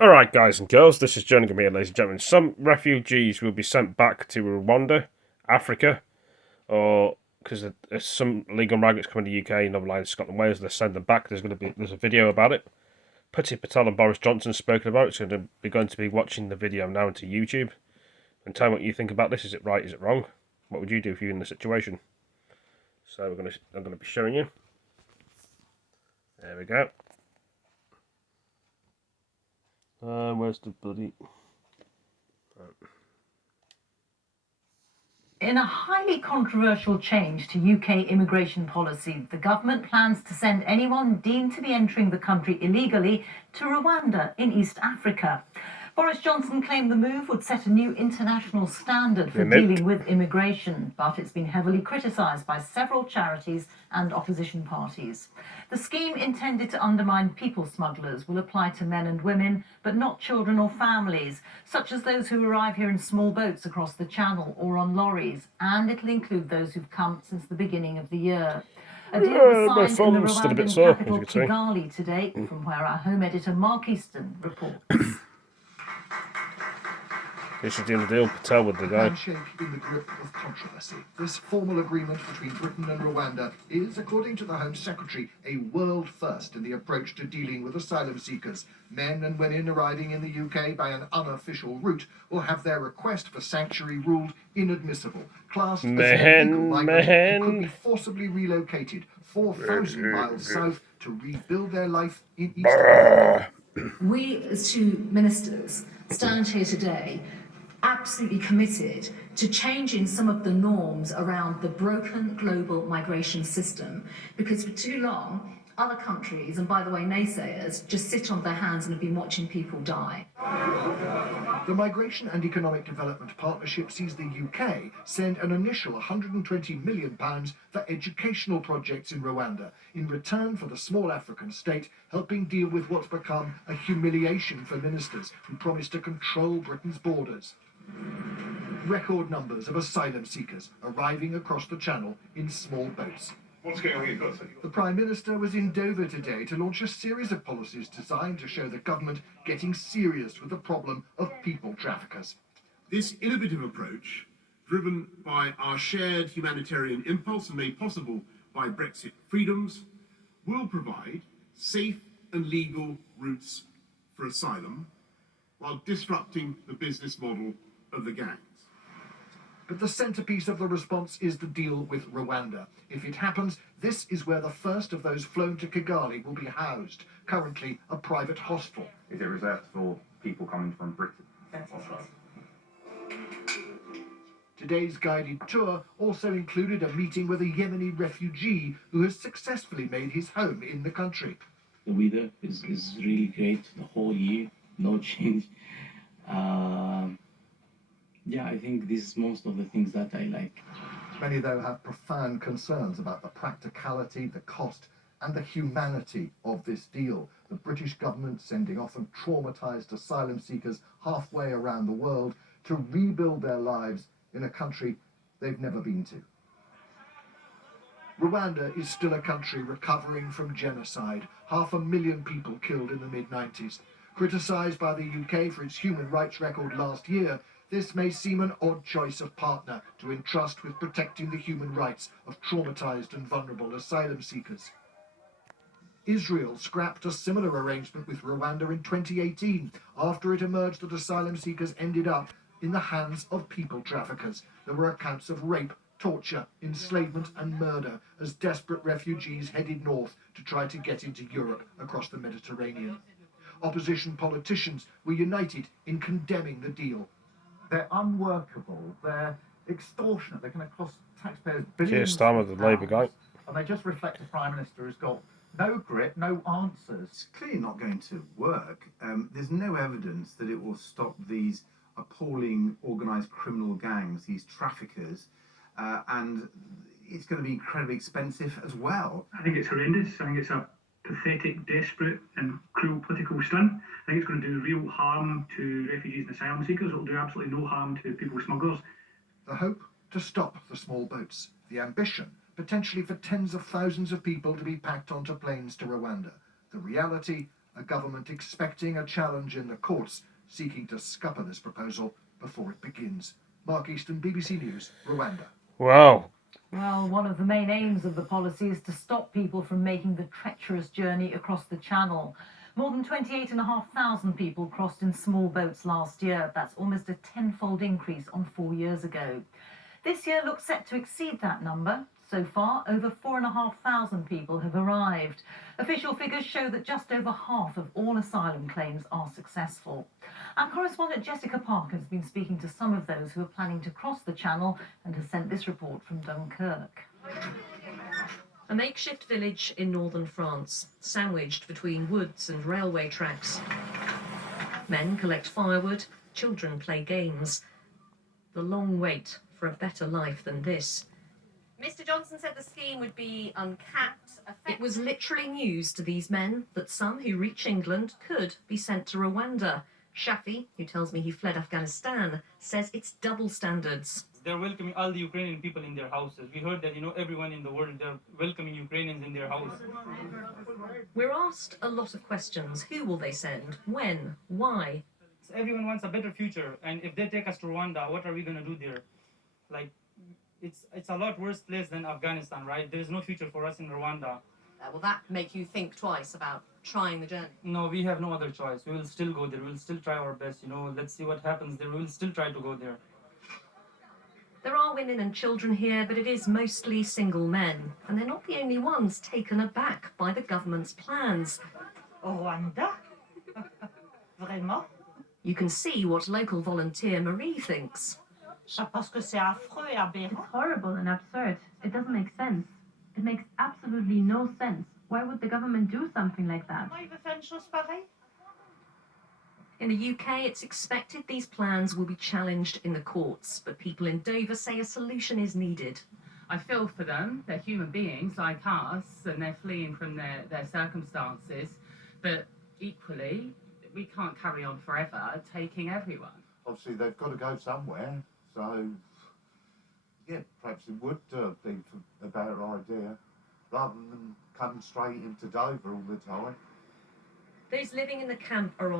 Alright, guys and girls, this is Jerningham here, ladies and gentlemen. Some refugees will be sent back to Rwanda, Africa, or because there's some illegal migrants coming to the UK and other lines, Scotland, Wales, they're sending them back. There's a video about it. Priti Patel and Boris Johnson spoken about it, so we're going to be watching the video now into YouTube. And tell me what you think about this. Is it right? Is it wrong? What would you do if you were in the situation? So I'm gonna be showing you. There we go. Where's the bloody... In a highly controversial change to UK immigration policy, the government plans to send anyone deemed to be entering the country illegally to Rwanda in East Africa. Boris Johnson claimed the move would set a new international standard for dealing with immigration, but it's been heavily criticised by several charities and opposition parties. The scheme, intended to undermine people smugglers, will apply to men and women, but not children or families, such as those who arrive here in small boats across the channel or on lorries, and it'll include those who've come since the beginning of the year. A deal was signed in the Rwandan capital Kigali today, from where our home editor Mark Easton reports. They should do the deal, Patel with the guy. Handshake in the grip of controversy. This formal agreement between Britain and Rwanda is, according to the Home Secretary, a world first in the approach to dealing with asylum seekers. Men and women arriving in the UK by an unofficial route will have their request for sanctuary ruled inadmissible, classed as an illegal migrant and could be forcibly relocated 4,000 miles south to rebuild their life in East Africa. We, as two ministers, stand here today absolutely committed to changing some of the norms around the broken global migration system, because for too long other countries, and by the way naysayers, just sit on their hands and have been watching people die. The Migration and Economic Development Partnership sees the UK send an initial £120 million for educational projects in Rwanda, in return for the small African state helping deal with what's become a humiliation for ministers who promised to control Britain's borders. Record numbers of asylum seekers arriving across the channel in small boats. What's going on here? The Prime Minister was in Dover today to launch a series of policies designed to show the government getting serious with the problem of people traffickers. This innovative approach, driven by our shared humanitarian impulse and made possible by Brexit freedoms, will provide safe and legal routes for asylum while disrupting the business model of the gangs. But the centrepiece of the response is the deal with Rwanda. If it happens, this is where the first of those flown to Kigali will be housed, currently a private hostel. Is it reserved for people coming from Britain? Today's guided tour also included a meeting with a Yemeni refugee who has successfully made his home in the country. The weather is really great the whole year, no change. Yeah, I think this is most of the things that I like. Many, though, have profound concerns about the practicality, the cost, and the humanity of this deal. The British government sending often traumatised asylum seekers halfway around the world to rebuild their lives in a country they've never been to. Rwanda is still a country recovering from genocide. 500,000 people killed in the mid-90s. Criticised by the UK for its human rights record last year, this may seem an odd choice of partner to entrust with protecting the human rights of traumatised and vulnerable asylum seekers. Israel scrapped a similar arrangement with Rwanda in 2018 after it emerged that asylum seekers ended up in the hands of people traffickers. There were accounts of rape, torture, enslavement and murder as desperate refugees headed north to try to get into Europe across the Mediterranean. Opposition politicians were united in condemning the deal. They're unworkable, they're extortionate, they're going to cost taxpayers billions Keir Starmer, the of Labour pounds, guy. and they just reflect a Prime Minister who's got no grit, no answers. It's clearly not going to work. There's no evidence that it will stop these appalling organised criminal gangs, these traffickers, and it's going to be incredibly expensive as well. I think it's horrendous. I think it's a pathetic, desperate and cruel political stunt. I think it's going to do real harm to refugees and asylum seekers. It will do absolutely no harm to people smugglers. The hope to stop the small boats. The ambition, potentially for tens of thousands of people to be packed onto planes to Rwanda. The reality, a government expecting a challenge in the courts seeking to scupper this proposal before it begins. Mark Easton, BBC News, Rwanda. Wow. Well, one of the main aims of the policy is to stop people from making the treacherous journey across the Channel. More than 28,500 people crossed in small boats last year. That's almost a tenfold increase on 4 years ago. This year looks set to exceed that number. So far, over 4,500 people have arrived. Official figures show that just over half of all asylum claims are successful. Our correspondent Jessica Parker has been speaking to some of those who are planning to cross the Channel and has sent this report from Dunkirk. A makeshift village in northern France, sandwiched between woods and railway tracks. Men collect firewood, children play games. The long wait for a better life than this. Mr. Johnson said the scheme would be uncapped. It was literally news to these men that some who reach England could be sent to Rwanda. Shafi, who tells me he fled Afghanistan, says it's double standards. They're welcoming all the Ukrainian people in their houses. We heard that, everyone in the world, they're welcoming Ukrainians in their house. We're asked a lot of questions. Who will they send? When? Why? So everyone wants a better future, and if they take us to Rwanda, what are we going to do there? It's a lot worse place than Afghanistan, right? There's no future for us in Rwanda. Will that make you think twice about trying the journey? No, we have no other choice. We will still go there. We'll still try our best, Let's see what happens there. We'll still try to go there. There are women and children here, but it is mostly single men. And they're not the only ones taken aback by the government's plans. Rwanda? Vraiment? You can see what local volunteer Marie thinks. Parce que c'est affreux et aberrant. It's horrible and absurd. It doesn't make sense. It makes absolutely no sense. Why would the government do something like that? In the UK, it's expected these plans will be challenged in the courts, but people in Dover say a solution is needed. I feel for them. They're human beings like us, and they're fleeing from their circumstances. But equally, we can't carry on forever taking everyone. Obviously, they've got to go somewhere, so yeah, perhaps it would be a better idea, rather than coming straight into Dover all the time. Those living in the camp are on